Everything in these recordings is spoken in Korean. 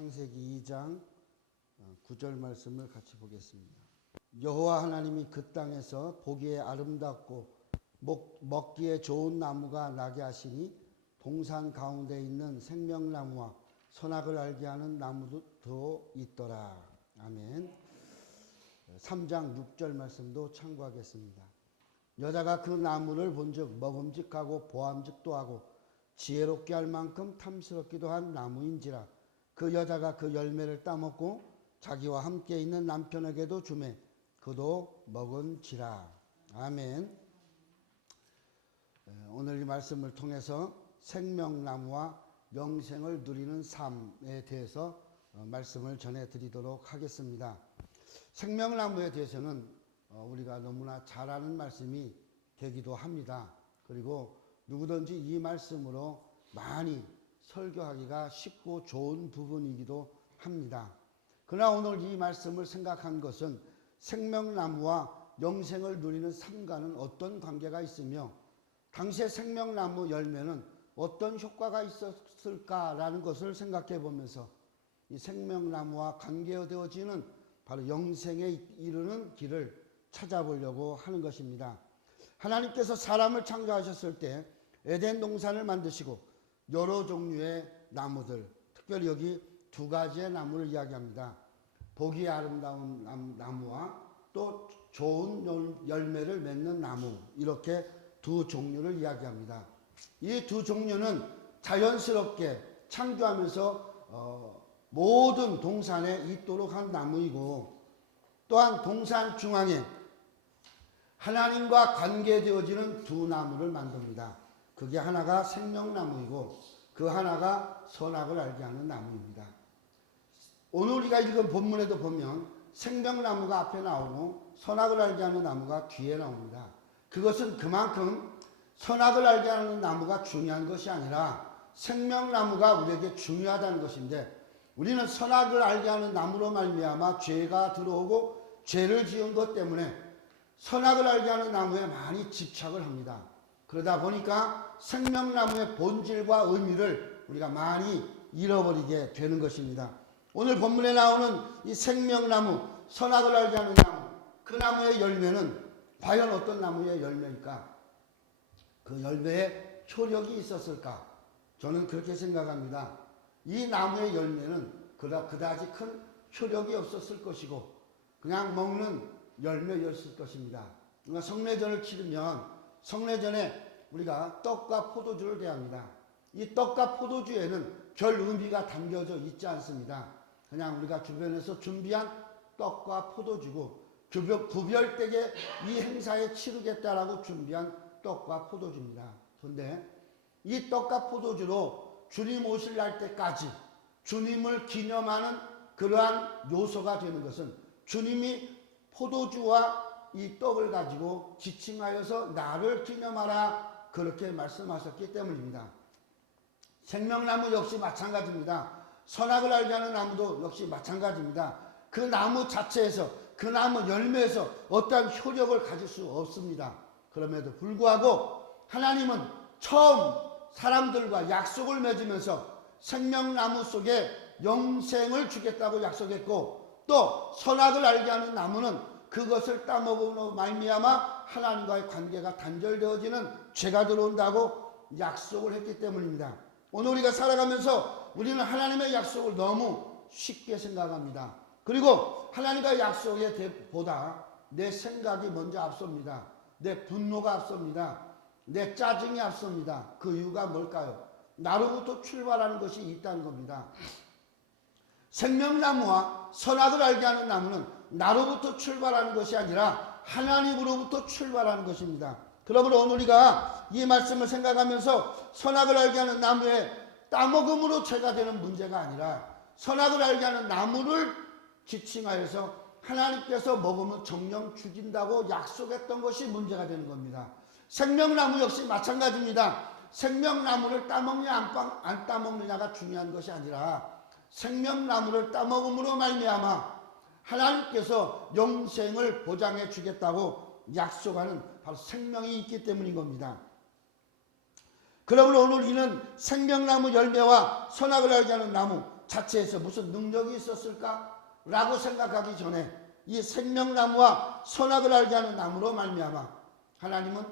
창세기 2장 9절 말씀을 같이 보겠습니다. 여호와 하나님이 그 땅에서 보기에 아름답고 먹기에 좋은 나무가 나게 하시니 동산 가운데 있는 생명나무와 선악을 알게 하는 나무도 있더라. 아멘. 3장 6절 말씀도 참고하겠습니다. 여자가 그 나무를 본즉 먹음직하고 보암직도 하고 지혜롭게 할 만큼 탐스럽기도 한 나무인지라. 그 여자가 그 열매를 따먹고 자기와 함께 있는 남편에게도 주매 그도 먹은지라. 아멘. 오늘 이 말씀을 통해서 생명나무와 영생을 누리는 삶에 대해서 말씀을 전해드리도록 하겠습니다. 생명나무에 대해서는 우리가 너무나 잘 아는 말씀이 되기도 합니다. 그리고 누구든지 이 말씀으로 많이 설교하기가 쉽고 좋은 부분이기도 합니다. 그러나 오늘 이 말씀을 생각한 것은 생명나무와 영생을 누리는 삶과는 어떤 관계가 있으며 당시의 생명나무 열매는 어떤 효과가 있었을까라는 것을 생각해 보면서 이 생명나무와 관계되어지는 바로 영생에 이르는 길을 찾아보려고 하는 것입니다. 하나님께서 사람을 창조하셨을 때 에덴 동산을 만드시고 여러 종류의 나무들, 특별히 여기 두 가지의 나무를 이야기합니다. 보기 아름다운 나무와 또 좋은 열매를 맺는 나무, 이렇게 두 종류를 이야기합니다. 이 두 종류는 자연스럽게 창조하면서 모든 동산에 있도록 한 나무이고, 또한 동산 중앙에 하나님과 관계되어지는 두 나무를 만듭니다. 그게 하나가 생명나무이고 그 하나가 선악을 알게 하는 나무입니다. 오늘 우리가 읽은 본문에도 보면 생명나무가 앞에 나오고 선악을 알게 하는 나무가 뒤에 나옵니다. 그것은 그만큼 선악을 알게 하는 나무가 중요한 것이 아니라 생명나무가 우리에게 중요하다는 것인데, 우리는 선악을 알게 하는 나무로 말미암아 죄가 들어오고 죄를 지은 것 때문에 선악을 알게 하는 나무에 많이 집착을 합니다. 그러다 보니까 생명나무의 본질과 의미를 우리가 많이 잃어버리게 되는 것입니다. 오늘 본문에 나오는 이 생명나무, 선악을 알게 하는 나무, 그 나무의 열매는 과연 어떤 나무의 열매일까? 그 열매에 효력이 있었을까? 저는 그렇게 생각합니다. 이 나무의 열매는 그다지 큰 효력이 없었을 것이고 그냥 먹는 열매였을 것입니다. 우리가 성례전을 치르면 성례전에 우리가 떡과 포도주를 대합니다. 이 떡과 포도주에는 별 의미가 담겨져 있지 않습니다. 그냥 우리가 주변에서 준비한 떡과 포도주고 구별되게 이 행사에 치르겠다라고 준비한 떡과 포도주입니다. 그런데 이 떡과 포도주로 주님 오실 날 때까지 주님을 기념하는 그러한 요소가 되는 것은 주님이 포도주와 이 떡을 가지고 지칭하여서 나를 기념하라 그렇게 말씀하셨기 때문입니다. 생명나무 역시 마찬가지입니다. 선악을 알게 하는 나무도 역시 마찬가지입니다. 그 나무 자체에서, 그 나무 열매에서 어떠한 효력을 가질 수 없습니다. 그럼에도 불구하고 하나님은 처음 사람들과 약속을 맺으면서 생명나무 속에 영생을 주겠다고 약속했고, 또 선악을 알게 하는 나무는 그것을 따먹음으로 말미암아 하나님과의 관계가 단절되어지는 죄가 들어온다고 약속을 했기 때문입니다. 오늘 우리가 살아가면서 우리는 하나님의 약속을 너무 쉽게 생각합니다. 그리고 하나님과의 약속에 보다 내 생각이 먼저 앞섭니다. 내 분노가 앞섭니다. 내 짜증이 앞섭니다. 그 이유가 뭘까요? 나로부터 출발하는 것이 있다는 겁니다. 생명나무와 선악을 알게 하는 나무는 나로부터 출발하는 것이 아니라 하나님으로부터 출발하는 것입니다. 그러므로 오늘 우리가 이 말씀을 생각하면서 선악을 알게 하는 나무에 따먹음으로 죄가 되는 문제가 아니라 선악을 알게 하는 나무를 지칭하여서 하나님께서 먹으면 정령 죽인다고 약속했던 것이 문제가 되는 겁니다. 생명나무 역시 마찬가지입니다. 생명나무를 따먹냐 안 따먹느냐가 중요한 것이 아니라 생명나무를 따먹음으로 말미암아 하나님께서 영생을 보장해 주겠다고 약속하는 바로 생명이 있기 때문인 겁니다. 그러므로 오늘 이는 생명나무 열매와 선악을 알게 하는 나무, 자체에서 무슨 능력이 있었을까라고 생각하기 전에 이 생명나무와 선악을 알게 하는 나무로 말미암아 하나님은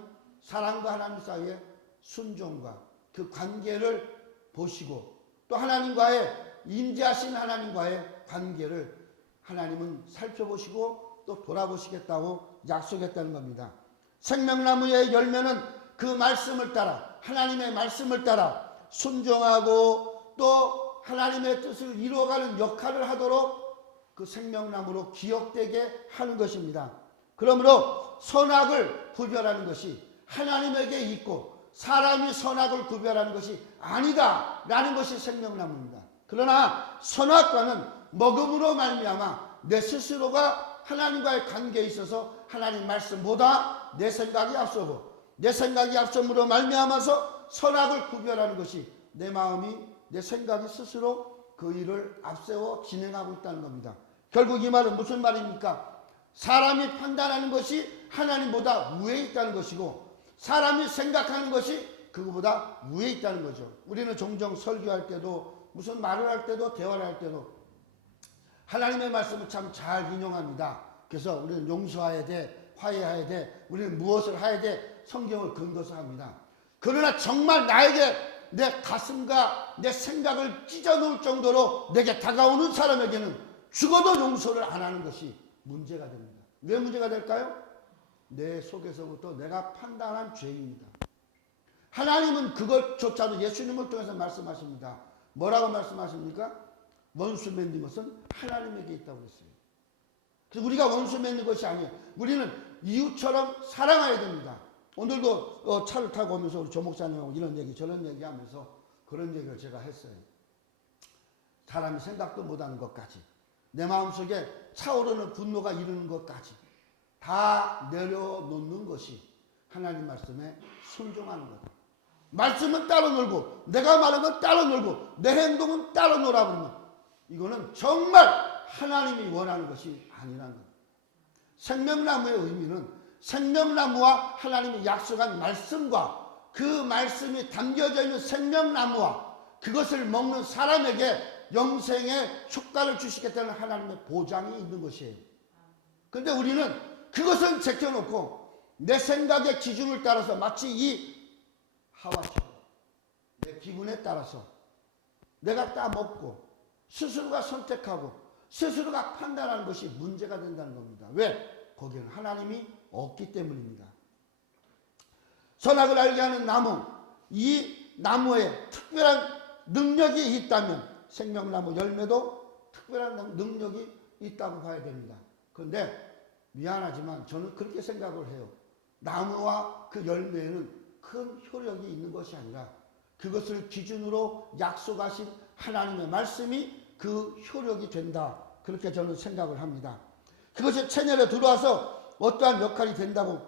사람과 하나님 사이의 순종과 그 관계를 보시고 또 하나님과의 임재하신 하나님과의 관계를 하나님은 살펴보시고 또 돌아보시겠다고 약속했다는 겁니다. 생명나무의 열매는 그 말씀을 따라 하나님의 말씀을 따라 순종하고 또 하나님의 뜻을 이루어가는 역할을 하도록 그 생명나무로 기억되게 하는 것입니다. 그러므로 선악을 구별하는 것이 하나님에게 있고 사람이 선악을 구별하는 것이 아니다 라는 것이 생명나무입니다. 그러나 선악과는 먹음으로 말미암아 내 스스로가 하나님과의 관계에 있어서 하나님 말씀보다 내 생각이 앞서고 내 생각이 앞섬으로 말미암아서 선악을 구별하는 것이 내 마음이 내 생각이 스스로 그 일을 앞세워 진행하고 있다는 겁니다. 결국 이 말은 무슨 말입니까? 사람이 판단하는 것이 하나님보다 위에 있다는 것이고 사람이 생각하는 것이 그거보다 위에 있다는 거죠. 우리는 종종 설교할 때도 무슨 말을 할 때도 대화를 할 때도 하나님의 말씀을 참 잘 인용합니다. 그래서 우리는 용서해야 돼, 화해해야 돼, 우리는 무엇을 해야 돼, 성경을 근거서 합니다. 그러나 정말 나에게 내 가슴과 내 생각을 찢어놓을 정도로 내게 다가오는 사람에게는 죽어도 용서를 안 하는 것이 문제가 됩니다. 왜 문제가 될까요? 내 속에서부터 내가 판단한 죄입니다. 하나님은 그것조차도 예수님을 통해서 말씀하십니다. 뭐라고 말씀하십니까? 원수 맺는 것은 하나님에게 있다고 했어요. 그래서 우리가 원수 맺는 것이 아니에요. 우리는 이웃처럼 사랑해야 됩니다. 오늘도 차를 타고 오면서 우리 조 목사님하고 이런 얘기 저런 얘기 하면서 그런 얘기를 제가 했어요. 사람이 생각도 못하는 것까지 내 마음속에 차오르는 분노가 이르는 것까지 다 내려놓는 것이 하나님 말씀에 순종하는 거다. 말씀은 따로 놀고 내가 말한 건 따로 놀고 내 행동은 따로 놀아 버리면 이거는 정말 하나님이 원하는 것이 아니라는 거예요. 생명나무의 의미는 생명나무와 하나님이 약속한 말씀과 그 말씀이 담겨져 있는 생명나무와 그것을 먹는 사람에게 영생의 효과를 주시겠다는 하나님의 보장이 있는 것이에요. 그런데 우리는 그것은 제껴놓고 내 생각의 기준을 따라서 마치 이 하와처럼 내 기분에 따라서 내가 따먹고 스스로가 선택하고 스스로가 판단하는 것이 문제가 된다는 겁니다. 왜? 거기에는 하나님이 없기 때문입니다. 선악을 알게 하는 나무, 이 나무에 특별한 능력이 있다면 생명나무 열매도 특별한 능력이 있다고 봐야 됩니다. 그런데 미안하지만 저는 그렇게 생각을 해요. 나무와 그 열매에는 큰 효력이 있는 것이 아니라 그것을 기준으로 약속하신 하나님의 말씀이 그 효력이 된다. 그렇게 저는 생각을 합니다. 그것이 체내에 들어와서 어떠한 역할이 된다고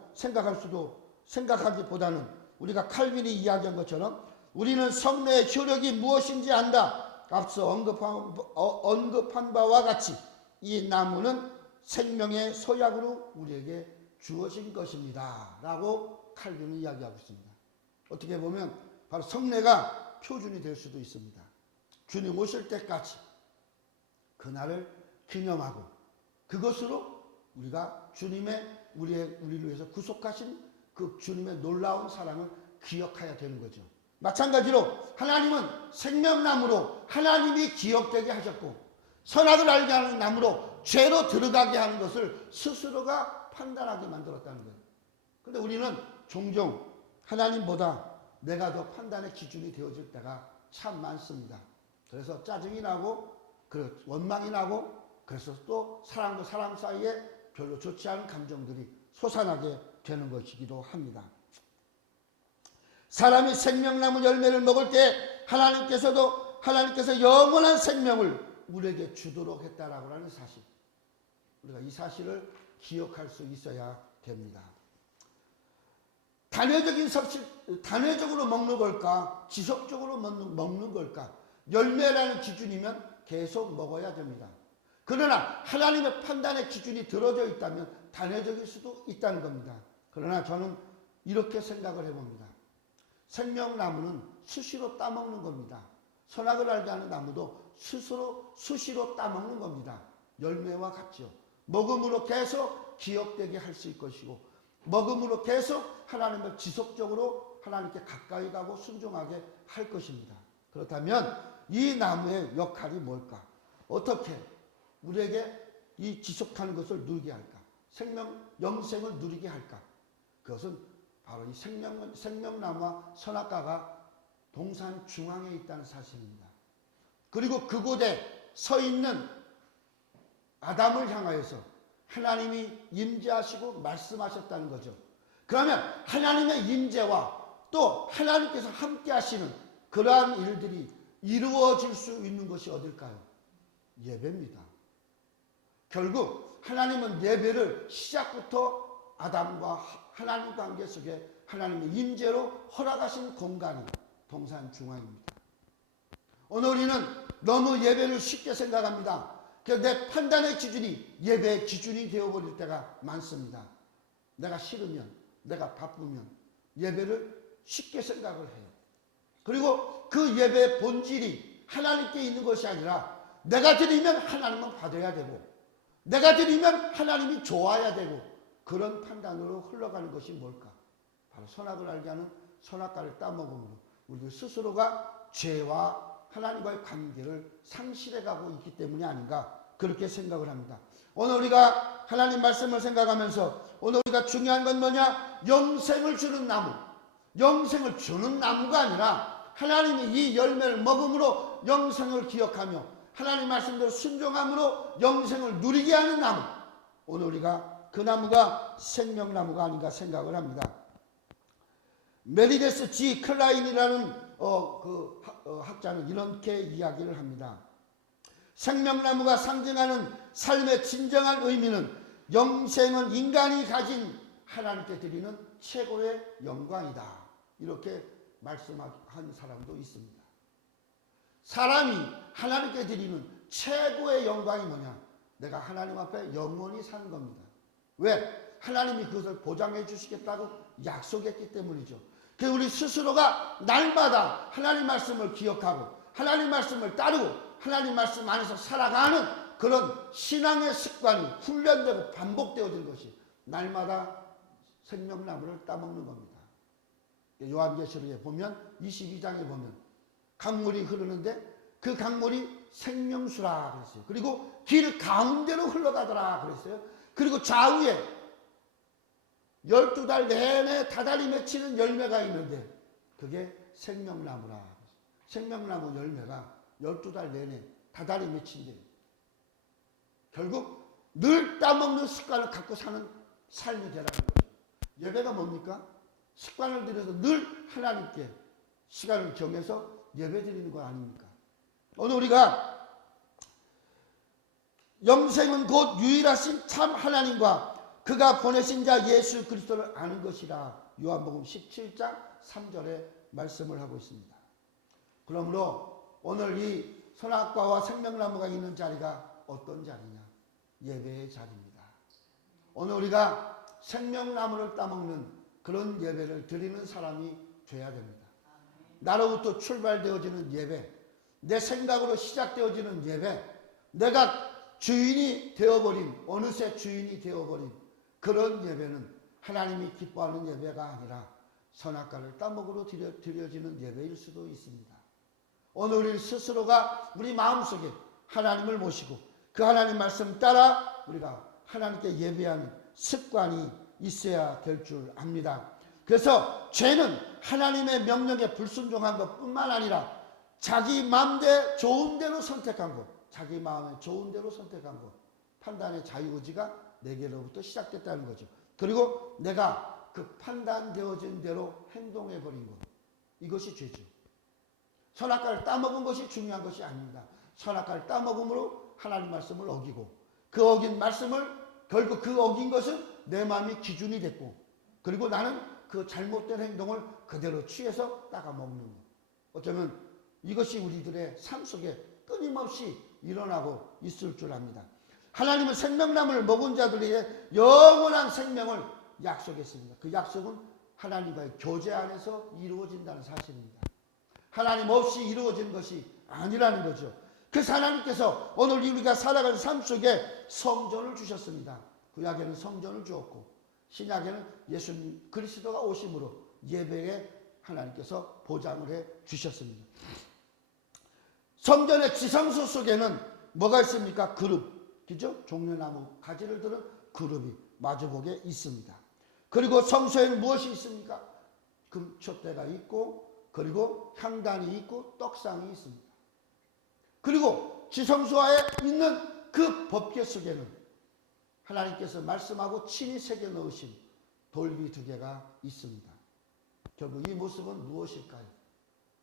생각하기보다는 우리가 칼빈이 이야기한 것처럼 우리는 성례의 효력이 무엇인지 안다. 앞서 언급한 바와 같이 이 나무는 생명의 서약으로 우리에게 주어진 것입니다. 라고 칼빈은 이야기하고 있습니다. 어떻게 보면 바로 성례가 표준이 될 수도 있습니다. 주님 오실 때까지 그날을 기념하고 그것으로 우리가 주님의 우리를 위해서 구속하신 그 주님의 놀라운 사랑을 기억해야 되는 거죠. 마찬가지로 하나님은 생명나무로 하나님이 기억되게 하셨고 선악을 알게 하는 나무로 죄로 들어가게 하는 것을 스스로가 판단하게 만들었다는 거예요. 그런데 우리는 종종 하나님보다 내가 더 판단의 기준이 되어질 때가 참 많습니다. 그래서 짜증이 나고 원망이 나고 그래서 또 사람과 사람 사이에 별로 좋지 않은 감정들이 솟아나게 되는 것이기도 합니다. 사람이 생명나무 열매를 먹을 때 하나님께서 영원한 생명을 우리에게 주도록 했다라고 하는 사실, 우리가 이 사실을 기억할 수 있어야 됩니다. 단회적으로 먹는 걸까? 지속적으로 먹는 걸까? 열매라는 기준이면 계속 먹어야 됩니다. 그러나 하나님의 판단의 기준이 들어져 있다면 단회적일 수도 있다는 겁니다. 그러나 저는 이렇게 생각을 해봅니다. 생명나무는 수시로 따먹는 겁니다. 선악을 알게 하는 나무도 스스로 수시로 따먹는 겁니다. 열매와 같죠. 먹음으로 계속 기억되게 할 수 있을 것이고, 먹음으로 계속 하나님을 지속적으로 하나님께 가까이 가고 순종하게 할 것입니다. 그렇다면 이 나무의 역할이 뭘까? 어떻게 우리에게 이 지속하는 것을 누리게 할까? 영생을 누리게 할까? 그것은 바로 이 생명나무와 선악과가 동산 중앙에 있다는 사실입니다. 그리고 그곳에 서 있는 아담을 향하여서 하나님이 임재하시고 말씀하셨다는 거죠. 그러면 하나님의 임재와 또 하나님께서 함께 하시는 그러한 일들이 이루어질 수 있는 것이 어딜까요? 예배입니다. 결국 하나님은 예배를 시작부터 아담과 하나님 관계 속에 하나님의 임재로 허락하신 공간이 동산 중앙입니다. 오늘 우리는 너무 예배를 쉽게 생각합니다. 내 판단의 기준이 예배의 기준이 되어버릴 때가 많습니다. 내가 싫으면, 내가 바쁘면 예배를 쉽게 생각을 해요. 그리고 그 예배의 본질이 하나님께 있는 것이 아니라 내가 드리면 하나님은 받아야 되고, 내가 드리면 하나님이 좋아야 되고, 그런 판단으로 흘러가는 것이 뭘까? 바로 선악을 알게 하는 선악과를 따먹음으로 우리들 스스로가 죄와 하나님과의 관계를 상실해가고 있기 때문이 아닌가, 그렇게 생각을 합니다. 오늘 우리가 하나님 말씀을 생각하면서 오늘 우리가 중요한 건 뭐냐? 영생을 주는 나무, 영생을 주는 나무가 아니라 하나님이 이 열매를 먹음으로 영생을 기억하며 하나님 말씀대로 순종함으로 영생을 누리게 하는 나무, 오늘 우리가 그 나무가 생명나무가 아닌가 생각을 합니다. 메리데스 G 클라인이라는 학자는 이렇게 이야기를 합니다. 생명나무가 상징하는 삶의 진정한 의미는 영생은 인간이 가진 하나님께 드리는 최고의 영광이다, 이렇게 말씀한 사람도 있습니다. 사람이 하나님께 드리는 최고의 영광이 뭐냐? 내가 하나님 앞에 영원히 사는 겁니다. 왜? 하나님이 그것을 보장해 주시겠다고 약속했기 때문이죠. 그래서 우리 스스로가 날마다 하나님 말씀을 기억하고 하나님 말씀을 따르고 하나님 말씀 안에서 살아가는 그런 신앙의 습관이 훈련되고 반복되어진 것이 날마다 생명나무를 따먹는 겁니다. 요한계시록에 보면 22장에 보면 강물이 흐르는데 그 강물이 생명수라 그랬어요. 그리고 길 가운데로 흘러가더라 그랬어요. 그리고 좌우에 12달 내내 다달이 맺히는 열매가 있는데 그게 생명나무라. 생명나무 열매가 12달 내내 다달이 맺힌대요. 결국 늘 따먹는 습관을 갖고 사는 삶이 되라는 거죠. 예배가 뭡니까? 습관을 들여서 늘 하나님께 시간을 정해서 예배 드리는 거 아닙니까? 오늘 우리가 영생은 곧 유일하신 참 하나님과 그가 보내신 자 예수 그리스도를 아는 것이라, 요한복음 17장 3절에 말씀을 하고 있습니다. 그러므로 오늘 이 선악과와 생명나무가 있는 자리가 어떤 자리냐? 예배의 자리입니다. 오늘 우리가 생명나무를 따먹는 그런 예배를 드리는 사람이 돼야 됩니다. 나로부터 출발되어지는 예배, 내 생각으로 시작되어지는 예배, 내가 주인이 되어버린, 어느새 주인이 되어버린 그런 예배는 하나님이 기뻐하는 예배가 아니라 선악과를 따먹으로 드려지는 예배일 수도 있습니다. 오늘 우리 스스로가 우리 마음속에 하나님을 모시고 그 하나님 말씀 따라 우리가 하나님께 예배하는 습관이 있어야 될 줄 압니다. 그래서 죄는 하나님의 명령에 불순종한 것뿐만 아니라 자기 마음대로 좋은 대로 선택한 것, 자기 마음에 좋은 대로 선택한 것, 판단의 자유의지가 내게로부터 시작됐다는 거죠. 그리고 내가 그 판단되어진 대로 행동해버린 것, 이것이 죄죠. 선악과를 따먹은 것이 중요한 것이 아닙니다. 선악과를 따먹음으로 하나님 말씀을 어기고 그 어긴 말씀을 결국 그 어긴 것은 내 마음이 기준이 됐고 그리고 나는 그 잘못된 행동을 그대로 취해서 따가먹는 것. 어쩌면 이것이 우리들의 삶 속에 끊임없이 일어나고 있을 줄 압니다. 하나님은 생명나무를 먹은 자들에게 영원한 생명을 약속했습니다. 그 약속은 하나님과의 교제 안에서 이루어진다는 사실입니다. 하나님 없이 이루어진 것이 아니라는 거죠. 그래서 하나님께서 오늘 우리가 살아가는 삶 속에 성전을 주셨습니다. 구약에는 성전을 주었고 신약에는 예수님 그리스도가 오심으로 예배에 하나님께서 보장을 해 주셨습니다. 성전의 지성소 속에는 뭐가 있습니까? 그룹, 그죠? 종려나무 가지를 들은 그룹이 마주보게 있습니다. 그리고 성소에는 무엇이 있습니까? 금촛대가 있고, 그리고 향단이 있고, 떡상이 있습니다. 그리고 지성소에 있는 그 법궤 속에는 하나님께서 말씀하고 친히 새겨 넣으신 돌비 2개가 있습니다. 결국 이 모습은 무엇일까요?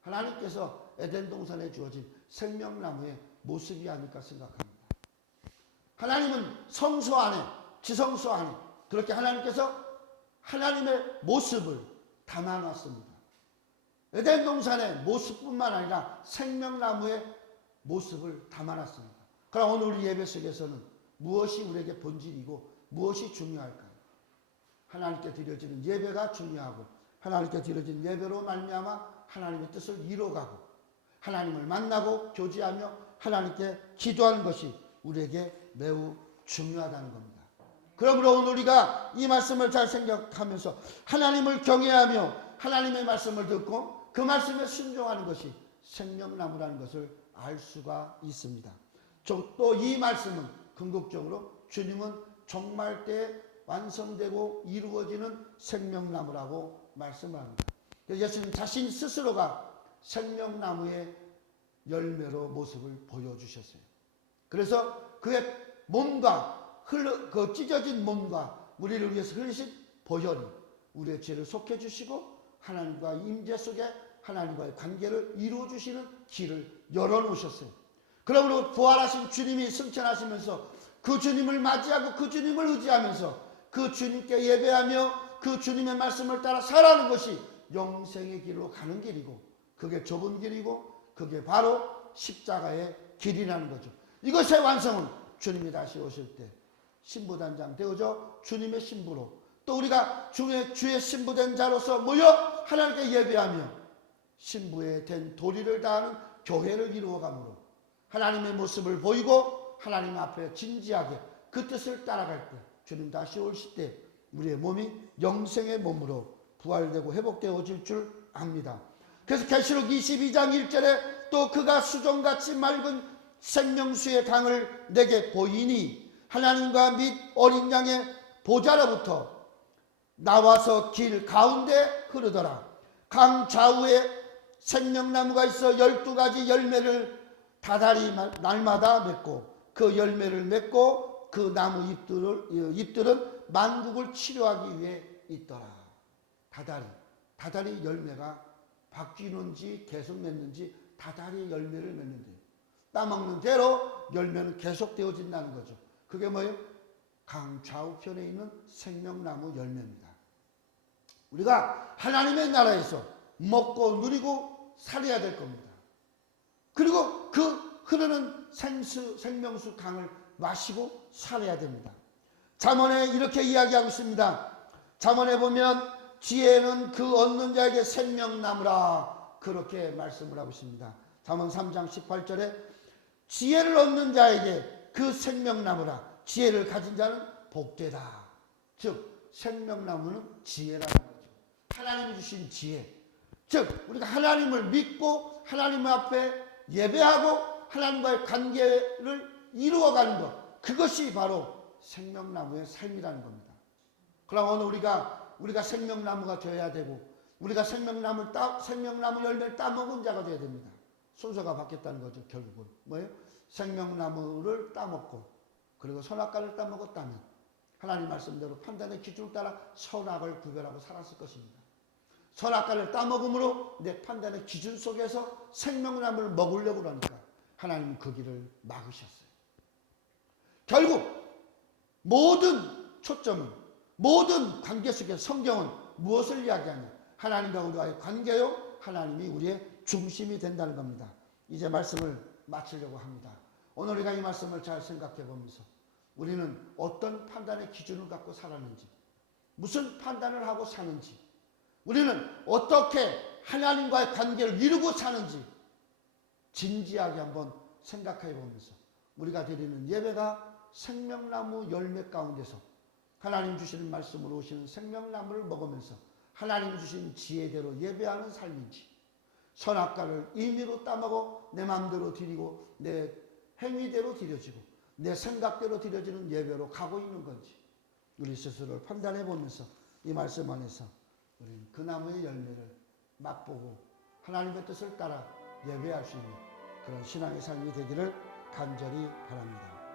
하나님께서 에덴 동산에 주어진 생명나무의 모습이 아닐까 생각합니다. 하나님은 성소 안에, 지성소 안에 그렇게 하나님께서 하나님의 모습을 담아놨습니다. 에덴 동산의 모습뿐만 아니라 생명나무의 모습을 담아놨습니다. 그럼 오늘 우리 예배 속에서는 무엇이 우리에게 본질이고 무엇이 중요할까요? 하나님께 드려지는 예배가 중요하고 하나님께 드려진 예배로 말미암아 하나님의 뜻을 이뤄가고 하나님을 만나고 교제하며 하나님께 기도하는 것이 우리에게 매우 중요하다는 겁니다. 그러므로 오늘 우리가 이 말씀을 잘 생각하면서 하나님을 경외하며 하나님의 말씀을 듣고 그 말씀에 순종하는 것이 생명나무라는 것을 알 수가 있습니다. 또 이 말씀은 궁극적으로 주님은 종말 때 완성되고 이루어지는 생명나무라고 말씀을 합니다. 예수님 자신 스스로가 생명나무의 열매로 모습을 보여주셨어요. 그래서 그의 몸과 그 찢어진 몸과 우리를 위해서 흘리신 보혈이 우리의 죄를 속해주시고 하나님과 임재 속에 하나님과의 관계를 이루어주시는 길을 열어놓으셨어요. 그러므로 부활하신 주님이 승천하시면서 그 주님을 맞이하고 그 주님을 의지하면서 그 주님께 예배하며 그 주님의 말씀을 따라 살아가는 것이 영생의 길로 가는 길이고 그게 좁은 길이고 그게 바로 십자가의 길이라는 거죠. 이것의 완성은 주님이 다시 오실 때 신부단장 되어져 주님의 신부로 또 우리가 주의 신부된 자로서 모여 하나님께 예배하며 신부에 된 도리를 다하는 교회를 이루어가므로 하나님의 모습을 보이고 하나님 앞에 진지하게 그 뜻을 따라갈 때 주님 다시 오실 때 우리의 몸이 영생의 몸으로 부활되고 회복되어질 줄 압니다. 그래서 계시록 22장 1절에 또 그가 수정같이 맑은 생명수의 강을 내게 보이니 하나님과 및 어린 양의 보좌로부터 나와서 길 가운데 흐르더라. 강 좌우에 생명나무가 있어 12가지 열매를 다달이 날마다 맺고 그 열매를 맺고 그 나무 잎들은 만국을 치료하기 위해 있더라. 다달이 열매가 바뀌는지 계속 맺는지 다달이 열매를 맺는데요. 따먹는 대로 열매는 계속 되어진다는 거죠. 그게 뭐예요? 강 좌우편에 있는 생명나무 열매입니다. 우리가 하나님의 나라에서 먹고 누리고 살아야 될 겁니다. 그리고 그 흐르는 생명수 강을 마시고 살아야 됩니다. 잠언에 이렇게 이야기하고 있습니다. 잠언에 보면 지혜는 그 얻는 자에게 생명나무라 그렇게 말씀을 하고 있습니다. 잠언 3장 18절에 지혜를 얻는 자에게 그 생명나무라 지혜를 가진 자는 복되다. 즉 생명나무는 지혜라는 거죠. 하나님이 주신 지혜. 즉 우리가 하나님을 믿고 하나님 앞에 예배하고 하나님과의 관계를 이루어가는 것 그것이 바로 생명나무의 삶이라는 겁니다. 그럼 오늘 우리가 생명나무가 되어야 되고 우리가 생명나무 열매를 따먹은 자가 되어야 됩니다. 순서가 바뀌었다는 거죠. 결국은 뭐예요? 생명나무를 따먹고 그리고 선악과를 따먹었다면 하나님 말씀대로 판단의 기준을 따라 선악을 구별하고 살았을 것입니다. 선악과를 따먹음으로 내 판단의 기준 속에서 생명나무를 먹으려고 그러니까 하나님은 그 길을 막으셨어요. 결국 모든 초점은 모든 관계 속에 성경은 무엇을 이야기하냐? 하나님과 우리와의 관계요. 하나님이 우리의 중심이 된다는 겁니다. 이제 말씀을 마치려고 합니다. 오늘 우리가 이 말씀을 잘 생각해 보면서 우리는 어떤 판단의 기준을 갖고 살았는지 무슨 판단을 하고 사는지 우리는 어떻게 하나님과의 관계를 이루고 사는지 진지하게 한번 생각해 보면서 우리가 드리는 예배가 생명나무 열매 가운데서 하나님 주시는 말씀으로 오시는 생명나무를 먹으면서 하나님 주신 지혜대로 예배하는 삶인지, 선악과를 임의로 따먹어 내 마음대로 드리고 내 행위대로 드려지고 내 생각대로 드려지는 예배로 가고 있는 건지 우리 스스로를 판단해 보면서 이 말씀 안에서 우리는 그 나무의 열매를 맛보고 하나님의 뜻을 따라 예배할 수 있는 그런 신앙의 삶이 되기를 간절히 바랍니다.